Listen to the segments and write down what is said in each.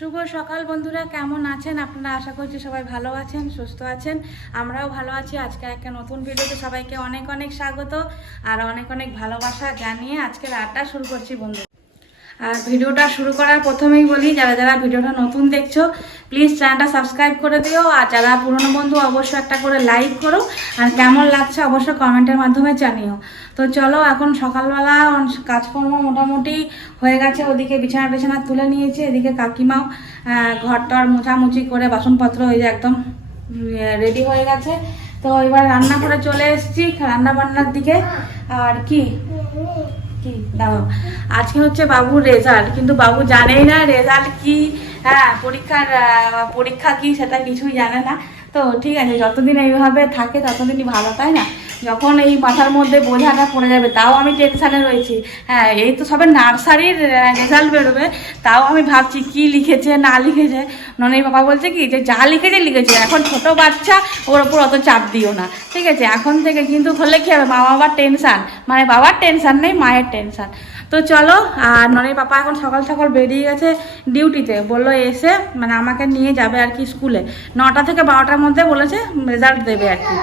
শুভ সকাল বন্ধুরা, কেমন আছেন? আপনারা আশা করছি সবাই ভালো আছেন, সুস্থ আছেন। আমরাও ভালো আছি। আজকে একটা নতুন ভিডিওতে সবাইকে অনেক অনেক স্বাগত আর অনেক অনেক ভালোবাসা জানিয়ে আজকের আড্ডা শুরু করছি বন্ধু আর ভিডিওটা শুরু করার প্রথমেই বলি, যারা যারা ভিডিওটা নতুন দেখছ প্লিজ চ্যানেলটা সাবস্ক্রাইব করে দিও। আর যারা পুরনো বন্ধু, অবশ্যই একটা করে লাইক করো। আর কেমন লাগছে অবশ্যই কমেন্টের মাধ্যমে জানিও। তো চলো, এখন সকালবেলা কাজকর্ম মোটামুটি হয়ে গেছে। ওদিকে বিছানা টিছানা তুলে নিয়েছে, এদিকে কাকিমাও ঘরটর মোছামুছি করে বাসনপত্র ওই যে একদম রেডি হয়ে গেছে। তো এবার রান্না করে চলে এসেছি রান্না বান্নার দিকে। আর কি? কি? আজকে হচ্ছে বাবুর রেজাল্ট কিন্তু বাবু জানেই না রেজাল্ট কি হ্যাঁ পরীক্ষার পরীক্ষা কি সেটা কিছুই জানে না। তো ঠিক আছে, যতদিন এইভাবে থাকে ততদিনই ভালো, তাই না? যখন এই মাথার মধ্যে বোঝাটা পড়ে যাবে, তাও আমি টেনশানে রয়েছি। হ্যাঁ এই তো সবে নার্সারির রেজাল্ট বেরোবে, তাও আমি ভাবছি কি লিখেছে, না লিখেছে। ননির বাবা বলছে কি, যে যা লিখেছে লিখেছে। এখন ছোট বাচ্চা, ওর ওপর অত চাপ দিও না, ঠিক আছে? এখন থেকে কিন্তু হলে কি হবে, মা বাবার টেনশান মানে বাবার টেনশান নেই, মায়ের টেনশান তো চলো, আর ননির পাপা এখন সকাল সকাল বেরিয়ে গেছে ডিউটিতে বলল, এসে মানে আমাকে নিয়ে যাবে আর কি স্কুলে নটা থেকে বারোটার মধ্যে বলেছে রেজাল্ট দেবে আর কি।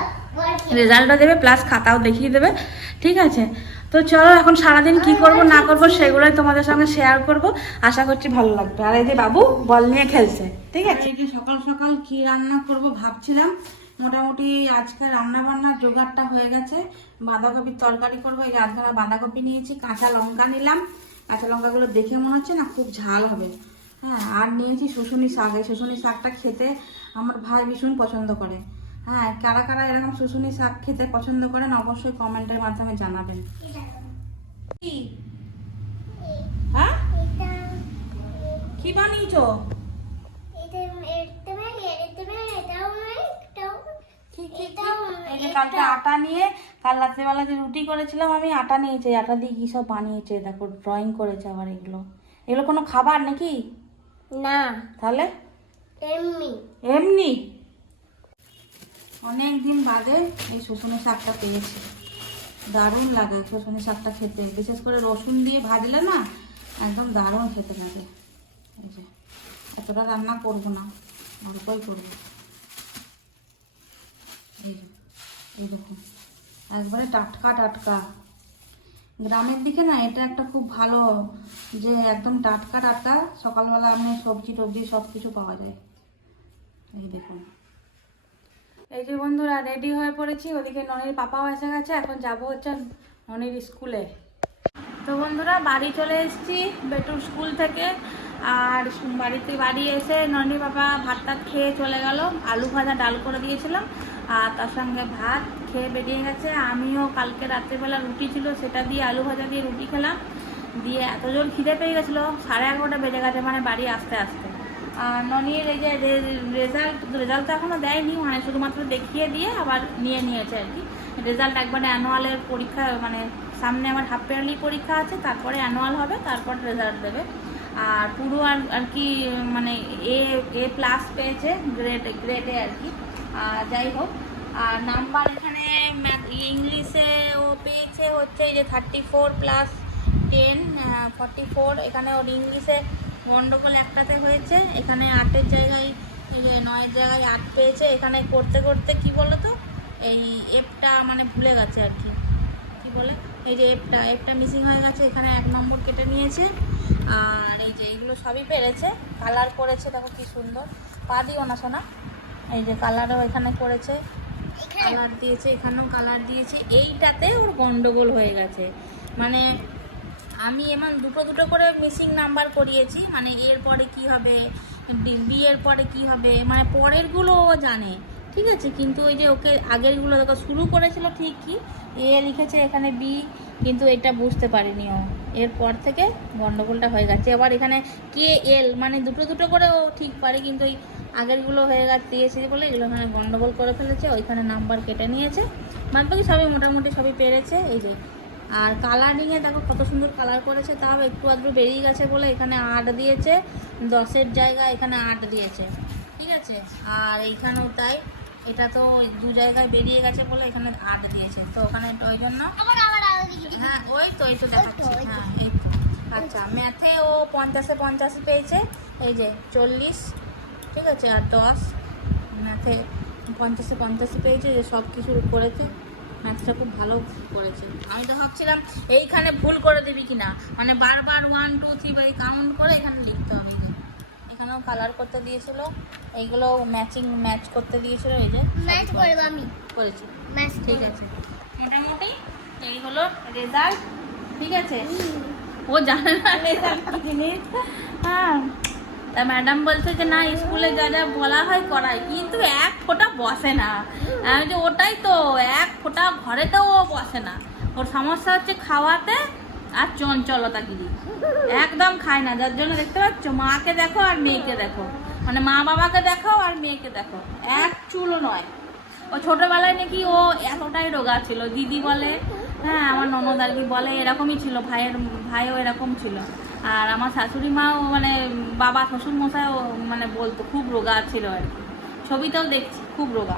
রেজাল্টটা দেবে প্লাস খাতাও দেখিয়ে দেবে, ঠিক আছে? তো চলো এখন সারাদিন কি করব, না করব সেগুলোই তোমাদের সঙ্গে শেয়ার করব। আশা করছি ভালো লাগবে। আর এই যে বাবু, বল নিয়ে খেলছে, ঠিক আছে? যে সকাল সকাল কি রান্না করব ভাবছিলাম। মোটামুটি আজকে রান্না বান্নার জোগাড়টা হয়ে গেছে। বাঁধাকপির তরকারি করব, এই রাতভরা বাঁধাকপি নিয়েছি, কাঁচা লঙ্কা নিলাম। কাঁচা লঙ্কাগুলো দেখে মনে হচ্ছে না খুব ঝাল হবে। হ্যাঁ আর নিয়েছি শুশুনি শাক। এই শুশুনি শাকটা খেতে আমার ভাই ভীষণ পছন্দ করে। হ্যাঁ কারা কারা এরকম শুশুনি শাক খেতে পছন্দ করেন অবশ্যই কমেন্টের মাধ্যমে জানাবেন। হ্যাঁ? কি বানিয়েছো? কালকে আটা নিয়ে কাল রাত্রেবেলা যে রুটি করেছিলাম আমি আটা নিয়েছি আটা দিয়ে কি সব বানিয়েছে? দেখো ড্রয়িং করেছে আবার এগুলো। এগুলো কোনো খাবার নাকি? না। তাহলে? এমনি। এমনি? অনেক দিন বাদে এই শুশুনি শাকটা পেয়েছি। দারুণ লাগে শুশুনি শাকটা খেতে। বিশেষ করে রসুন দিয়ে ভাজলে না একদম দারুণ খেতে লাগে। এই যে, এতটা রান্না করব না, অল্পই করব। এই এই দেখুন, একবারে টাটকা টাটকা। গ্রামের দিকে না এটা একটা খুব ভালো যে একদম টাটকা টাটকা, সকালবেলা আপনি সবজি টবজি সব কিছু পাওয়া যায়। এই দেখুন। এই যে বন্ধুরা রেডি হয়ে পড়েছি। ওদিকে ননির পাপাও এসে গেছে। এখন যাব হচ্ছে ননির স্কুলে। তো বন্ধুরা, বাড়ি চলে এসেছি বেটুর স্কুল থেকে। আর বাড়িতে বাড়ি এসে ননি বাবা ভাত টাত খেয়ে চলে গেল। আলু ভাজা ডাল করে দিয়েছিলাম। আর তার সঙ্গে ভাত খেয়ে বেরিয়ে গেছে। আমিও কালকে রাত্রেবেলা রুটি ছিল, সেটা দিয়ে আলু ভাজা দিয়ে রুটি খেলাম। দিয়ে এত জোর খিদে পেয়ে গেছিল, সাড়ে এগারোটা বেজে গেছে মানে বাড়ি আসতে আসতে। ননির এই যে রেজাল্ট রেজাল্ট তো এখনও দেয়নি মানে শুধুমাত্র দেখিয়ে দিয়ে আবার নিয়ে নিয়েছে আর কি। রেজাল্ট একবারে অ্যানুয়ালের পরীক্ষা মানে সামনে আমার হাফ ইয়ারলি পরীক্ষা আছে, তারপরে অ্যানুয়াল হবে, তারপর রেজাল্ট দেবে। আর পুরো আর আর কি মানে এ এ প্লাস পেয়েছে গ্রেড গ্রেডে আর কি। যাই হোক, আর নাম্বার এখানে ইংলিশে ও পেয়েছে হচ্ছে এই যে thirty four plus ten forty four এখানে ওর ইংলিশে গন্ডগোল একটাতে হয়েছে, এখানে আটের জায়গায় নয়ের জায়গায় আট পেয়েছে, এখানে করতে করতে কি বলো তো এই এফটা মানে ভুলে গেছে আর কি। কি বলে? এই যে এফটা এফটা মিসিং হয়ে গেছে, এখানে এক নম্বর কেটে নিয়েছে। আর এই যে এইগুলো সবই পেরেছে কালার করেছে, দেখো কি সুন্দর। পা দিও না শোনা এই যে কালারও এখানে করেছে কালার দিয়েছে, এখানেও কালার দিয়েছে। এইটাতে ওর গন্ডগোল হয়ে গেছে। মানে আমি এমন দুটো দুটো করে মিসিং নাম্বার করিয়েছি মানে এর পরে কি হবে, বি এর পরে কি হবে মানে পরেরগুলো ও জানে, ঠিক আছে? কিন্তু ওই যে ওকে আগেরগুলো দেখো, শুরু করেছিল ঠিক কি? এ লিখেছে এখানে বি, কিন্তু এটা বুঝতে পারিনি ও। এরপর থেকে গন্ডগোলটা হয়ে গেছে। এবার এখানে কে এল মানে দুটো দুটো করে ও ঠিক পারে, কিন্তু ওই আগেরগুলো হয়ে গেছে দিয়েছে বলে এগুলো এখানে গন্ডগোল করে ফেলেছে, ওইখানে নাম্বার কেটে নিয়েছে। বাদ বাকি সবই মোটামুটি সবই পেরেছে, এই যে আর কালারিংয়ে দেখো কত সুন্দর কালার করেছে তাও একটু আধটু বেরিয়ে গেছে বলে এখানে আট দিয়েছে দশের জায়গায় এখানে আট দিয়েছে ঠিক আছে? আর এইখানেও তাই এটা তো দু জায়গায় বেরিয়ে গেছে বলে এখানে আট দিয়েছে তো ওখানে ওই জন্য হ্যাঁ ওই তো এই তো দেখাচ্ছি। হ্যাঁ এই আচ্ছা ম্যাথে ও পঞ্চাশে পঞ্চাশে পেয়েছে এই যে চল্লিশ ঠিক আছে? আর দশ ম্যাথে পঞ্চাশে পঞ্চাশে পেয়েছে যে সব কিছু করেছে ম্যাথটা খুব ভালো করেছে আমি তো ভাবছিলাম এইখানে ভুল করে দিবি কিনা? মানে বারবার one two three by count করে এখানে লিখতে হবে। এখানেও কালার করতে দিয়েছিল এইগুলো ম্যাচিং ম্যাচ করতে দিয়েছিল এই যে ম্যাচ করব আমি। করেছি। ম্যাচ ঠিক আছে। মোটামুটি এই হলো রেজাল্ট ঠিক আছে? ও জানে না রেজাল্ট কি জিনিস। হ্যাঁ। তা ম্যাডাম বলছে যে, না, স্কুলে যা যা বলা হয় করায় কিন্তু এক ফোঁটা বসে না। আমি যে ওটাই তো, এক ফোঁটা ঘরেতেও ও বসে না। ওর সমস্যা হচ্ছে খাওয়াতে আর চঞ্চলতা চঞ্চলতাগিরি। একদম খায় না। যার জন্য দেখতে পাচ্ছ, মাকে দেখো আর মেয়েকে দেখো। মানে মা বাবাকে দেখো আর মেয়েকে দেখো। এক চুলও নয়। ও ছোটবেলায় নাকি ও এতটাই রোগা ছিল। দিদি বলে হ্যাঁ আমার ননদ আর কি বলে, এরকমই ছিল। ভাইয়ের, ভাইও এরকম ছিল। আর আমার শাশুড়ি মাও মানে বাবা শ্বশুর মশাইও মানে বলতো, খুব রোগা ছিল আর কি। ছবিতেও দেখছি, খুব রোগা।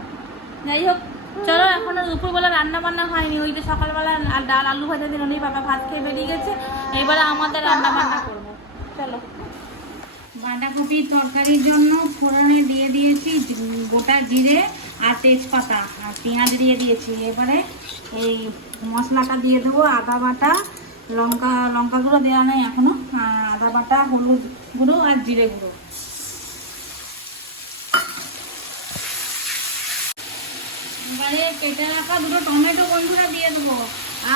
যাই হোক, চলো এখন দুপুরবেলা রান্না বান্না হয়নি, ওই যে সকালবেলা আর ডাল, আলু ভাজা দিন উনি বাবা ভাত খেয়ে বেরিয়ে গেছে। এবারে আমাদের রান্না বান্না করব। চলো। বাঁধাকপির তরকারির জন্য ফোড়নে দিয়ে দিয়েছি গোটা জিরে আর তেজপাতা, আর পেঁয়াজ দিয়ে দিয়েছি। এবারে এই মশলাটা দিয়ে দেবো, আদা বাটা লঙ্কা লঙ্কা গুঁড়ো দেওয়া নেই এখনও আদা বাটা, হলুদ গুঁড়ো আর জিরে গুঁড়ো। এবারে কেটে রাখা দুটো টমেটো বন্ধুরা দিয়ে দেবো।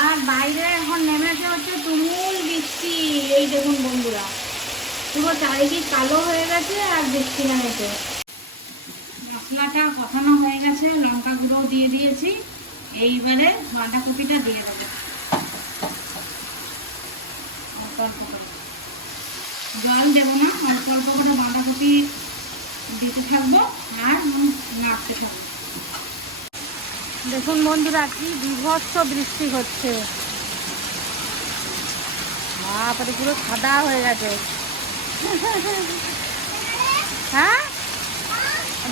আর বাইরে এখন নেমেছে হচ্ছে তুমুল বৃষ্টি, এই দেখুন বন্ধুরা। পুরো চারিদিক কালো হয়ে গেছে আর বৃষ্টি নেমেছে। মশলাটা কষানো হয়ে গেছে, লঙ্কা গুঁড়ো দিয়ে দিয়েছি। এইবারে বাঁধাকপিটা দিয়ে দেবো। অল্প অল্প করে। জল দেবো না অল্প অল্প করে বাঁধাকপি দিতে থাকব আর নাড়তে থাকব। দেখুন বন্ধুরা কি বিভৎস বৃষ্টি হচ্ছে। বাপরে পুরো সাদা হয়ে গেছে। হ্যাঁ?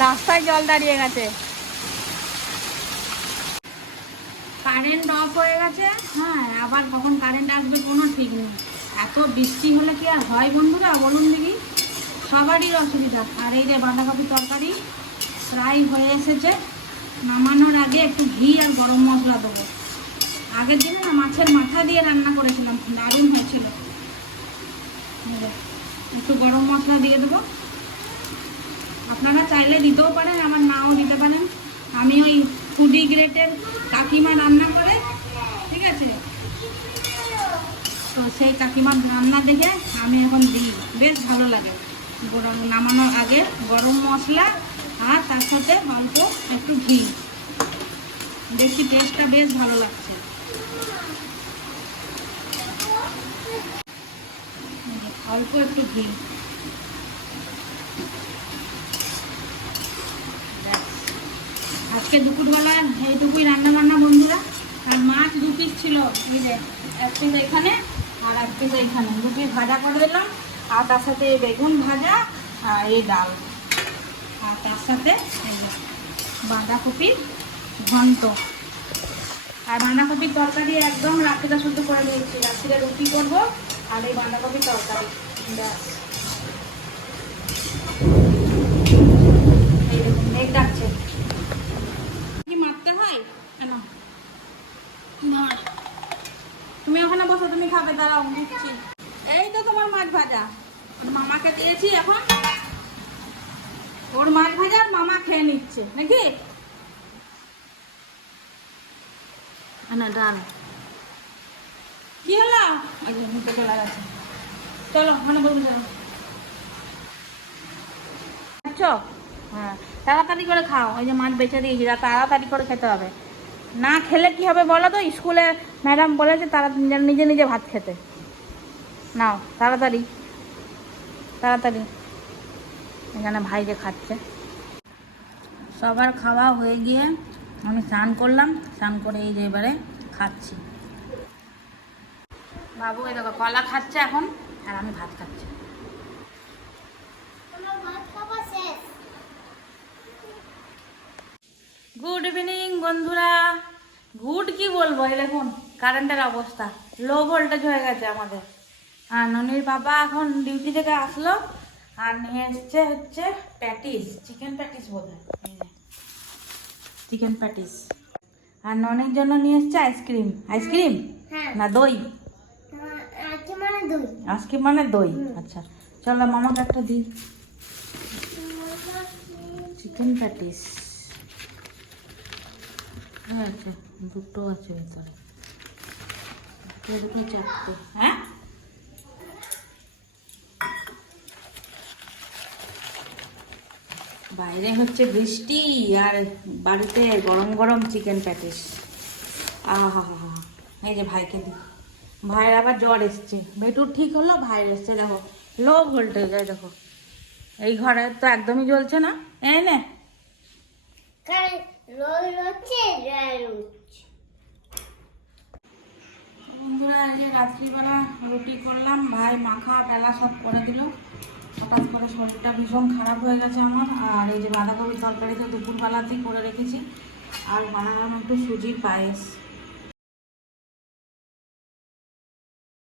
রাস্তায় জল দাঁড়িয়ে গেছে। কারেন্ট অফ হয়ে গেছে হ্যাঁ আবার কখন কারেন্ট আসবে কোনো এত বৃষ্টি হলে কি আর হয় বন্ধুরা? বলুন দেখি। সবারই অসুবিধা। আর এই যে বাঁধাকপি তরকারি প্রায় হয়ে এসেছে। নামানোর আগে একটু ঘি আর গরম মশলা দেবো। আগের দিনে না মাছের মাথা দিয়ে রান্না করেছিলাম। দারুণ হয়েছিল। একটু গরম মশলা দিয়ে দেবো। আপনারা চাইলে দিতেও পারেন, আমার নাও দিতে পারেন। আমি ওই ফুডি গ্রেটের কাকিমা রান্না করে ঠিক আছে তো সেই কাকিমার রান্না দেখে আমি এখন দিই। বেশ ভালো লাগে। গরম নামানোর আগে গরম মশলা আর তার সাথে অল্প একটু ঘি। দেখি টেস্টটা বেশ ভালো লাগছে। অল্প একটু ঘি। আজকে দুপুরবেলা এইটুকুই রান্না বান্না বন্ধুরা। আর মাছ দু পিস ছিল। এই এক এখানে তো এখানে রুটি ভাজা করে দিলাম আর তার সাথে বেগুন ভাজা আর এই ডাল। আর তার সাথে বাঁধাকপি ঘন্ট। আর বাঁধাকপির তরকারি একদম রাত্রিটা শুদ্ধ করে দিয়েছি। রাত্রিটা রুটি করব আর এই বাঁধাকপির তরকারি ব্যাস এই দেখুন মেঘ ডাকছে কি মারতে হয় কেন ধর। তুমি ওখানে খাবে দাঁড়াও দিচ্ছি এই তো তোমার মাছ ভাজা। মামাকে দিয়েছি এখন। ওর মাছ ভাজা মামা খেয়ে নিচ্ছে, নাকি? চলে হ্যাঁ তাড়াতাড়ি করে খাও। ওই যে মাছ বেঁচে দিয়েছি তাড়াতাড়ি করে খেতে হবে। না খেলে কি হবে বলো তো? স্কুলে ম্যাডাম বলেছে তারা নিজে নিজে ভাত খেতে। নাও, তাড়াতাড়ি। তাড়াতাড়ি। এখানে ভাই যে খাচ্ছে। সবার খাওয়া হয়ে গিয়ে আমি স্নান করলাম। স্নান করে এই যে এবারে খাচ্ছি। বাবু, এই দেখো, কলা খাচ্ছে এখন, আর আমি ভাত খাচ্ছি আমার ভাত খাওয়া শেষ গুড ইভিনিং বন্ধুরা। গুড কি বলব এই দেখুন কারেন্টের অবস্থা। লো ভোল্টেজ হয়ে গেছে আমাদের। আর ননির বাবা এখন ডিউটি থেকে আসলো আর নিয়ে এসছে হচ্ছে প্যাটিস চিকেন প্যাটিস বোধ চিকেন প্যাটিস আর ননির জন্য নিয়ে এসছে আইসক্রিম আইসক্রিম হ্যাঁ। না দই? আজকে মানে দুই? আইসক্রিম মানে দই। আচ্ছা চলো মামাকে একটা দিই। চিকেন প্যাটিস আচ্ছা দুটো আছে দুটো চারটে হ্যাঁ? বাইরে হচ্ছে বৃষ্টি আর বাড়িতে গরম গরম চিকেন প্যাটিস আহা এই যে ভাইকে দিই ভাইয়ের আবার জ্বর এসছে। বেটুর ঠিক হলো, ভাইয়ের এসছে, দেখো। লো ভোল্টেজ দেখো। এই ঘরে তো একদমই জ্বলছে না? এই নে। বন্ধুরা আজকে রাত্রিবেলা রুটি করলাম, ভাই মাখা বেলা সব করে দিল। হঠাৎ করে শরীরটা ভীষণ খারাপ হয়ে গেছে আমার। আর এই যে বাঁধাকপির তরকারিতে দুপুরবেলাতেই করে রেখেছি। আর বানালাম একটু সুজির পায়েস।